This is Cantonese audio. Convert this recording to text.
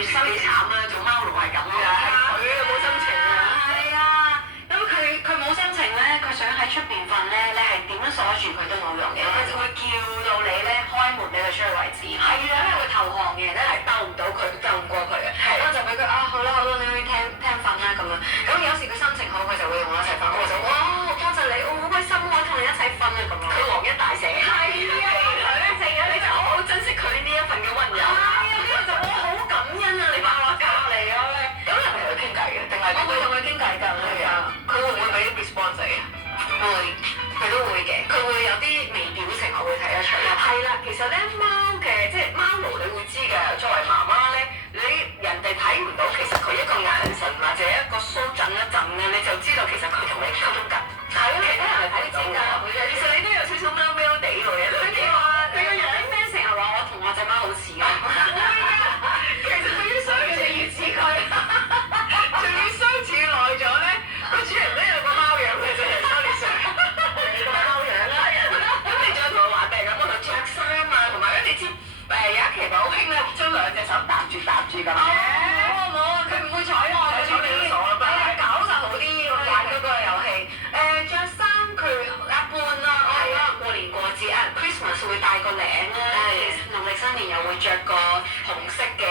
幾慘啊！做貓奴係咁㗎，佢又冇心情啊。係啊，咁佢冇心情咧，佢想喺出邊瞓咧，你係點樣鎖住佢都冇用嘅，佢就會叫到你咧開門俾佢出去為止。係啊，因為佢投降嘅，真係鬥唔到佢，鬥唔過佢嘅。係，咁就俾佢好啦，你可以聽瞓啦咁樣。咁有時佢心情好，佢就會同我一齊瞓。我就哇，多謝你，我好開心，我同你一齊瞓啊咁樣。佢王一大寫。係啊，成日你就好珍惜佢呢一份嘅溫柔。係啊，呢個就我好感恩啊！你把我隔離啊咧。咁你係咪同佢傾偈嘅？定係我會同佢傾偈㗎？係啊。佢會唔會俾啲 response 你啊？會，佢都會嘅。佢會有啲微表情，我會睇得出。係啦，其實咧貓嘅即係貓奴，你會知嘅。作為媽媽咧，你人哋睇唔到，其實佢一個眼神或者一個鬚震一震咧，你就知道其實佢同你溝通緊。係啊，其他人係睇唔到㗎。其實你都有少少喵喵地嘅嘢。你話你個樣咩？成日話我同我隻貓好似㗎。會㗎，其實對於相處越似佢，仲要相處耐咗咧，個主人都有個貓樣嘅啫。Sorry sir，你個貓樣啦。咁你再同我話定咁，我就着衫啊，同埋咧你知有一期咪好興咧，將兩隻手搭住咁嘅。冇啊，佢唔會睬我。佢睬你都傻啦，搞就好啲，玩嗰個遊戲。着衫佢一般啦，係啊，過年過節啊，Christmas 會戴個領啦，農曆新年又會着個紅色嘅